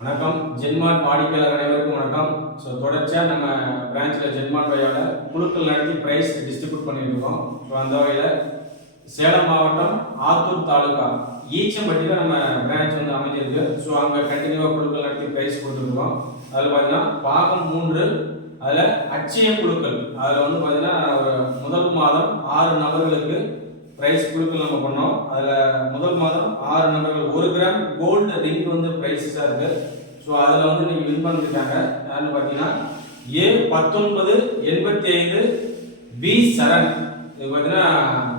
வணக்கம். ஜென்மார்ட் வாடிக்கையாளர் அனைவருக்கும் வணக்கம். ஸோ தொடர்ச்சியாக நம்ம பிரான்ச்சில் ஜென்மார்ட் வழியால் குழுக்கள் நடத்தி ப்ரைஸ் டிஸ்ட்ரிபியூட் பண்ணிட்டு இருக்கோம். ஸோ அந்த வகையில் சேலம் மாவட்டம் ஆத்தூர் தாலுகா ஈச்சம்பட்டியில் நம்ம பிரான்ச் வந்து அமைஞ்சிருக்கு. ஸோ அங்கே கண்டினியூவாக குழுக்கள் நடத்தி ப்ரைஸ் கொடுத்துருக்கோம். அதில் பார்த்தீங்கன்னா பாகம் 3 அதில் அட்சய குழுக்கள் அதில் வந்து பார்த்தீங்கன்னா ஒரு முதல் மாதம் 6 நபர்களுக்கு ப்ரைஸ் குழுக்கள் நம்ம பண்ணோம். அதில் முதல் மாதம் 6 நபர்கள் 1 கிராம் கோல்டு ரிங் வந்து ப்ரைஸஸாக இருக்குது. ஸோ அதில் வந்து நீங்கள் வின் பண்ணிருக்காங்க. யாருன்னு பார்த்தீங்கன்னா A1985 B சரண். இது பார்த்தீங்கன்னா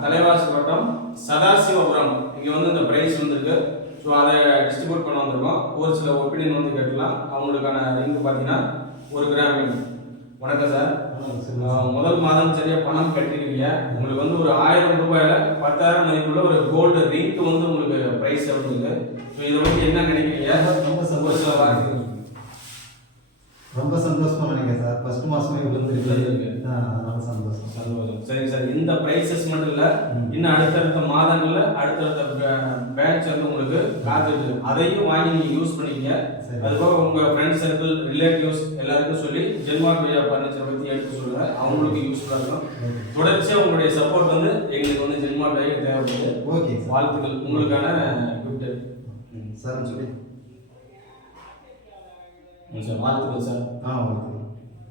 தலைவாசி வட்டம் சதாசிவபுரம். இங்கே வந்து இந்த ப்ரைஸ் வந்துருக்கு. ஸோ அதை டிஸ்ட்ரிபியூட் பண்ண வந்திருக்கோம். ஒரு சில ஒப்பீனியன் வந்து கேட்கலாம். அவங்களுக்கான ரிங் பார்த்தீங்கன்னா 1 கிராம் ரிங். வணக்கம் சார். முதல் மாதம் சரியாக பணம் கட்டிருக்கீங்க. உங்களுக்கு வந்து ஒரு 1000 ரூபாயில 10,000 மதிப்புள்ள ஒரு கோல்டு ரிங்க் வந்து உங்களுக்கு ப்ரைஸ் வந்துருக்கு. ஸோ இதை வந்து என்ன நினைக்கிறீங்க? ரொம்ப சந்தோஷமா நினைக்கிறேன் சார். ஃபர்ஸ்ட் மாசமே விழுந்துருக்கு. அதனால சந்தோஷம். சரி சார். இந்த ப்ரைஸஸ் மட்டும் இல்லை, இன்னும் அடுத்தடுத்த மாதங்கள்ல அடுத்தடுத்த பேட்ச் வந்து உங்களுக்கு காத்துருக்கு. அதையும் வாங்கி நீங்க யூஸ் பண்ணிக்கங்க. அதுபோக உங்க ஃப்ரெண்ட்ஸ் சர்க்கிள், ரிலேட்டிவ்ஸ் எல்லாருக்கும் சொல்லி ஜென்மார்ட் வீடியோ ஃபர்னிச்சர் பத்தி எடுத்து சொல்லுங்க. அவங்களுக்கு யூஸ்ஃபுல்லா இருக்கும். தொடர்ச்சியா உங்களுடைய சப்போர்ட் வந்து எங்களுக்கு வந்து ஜென்மார்ட் வீடியோ தேவைப்படுது. ஓகே, வாழ்த்துக்கள். உங்களுக்கான கிஃப்ட் சார் சொல்லி சார். வாழ்த்துக்கள் சார். வாழ்த்துக்கள்.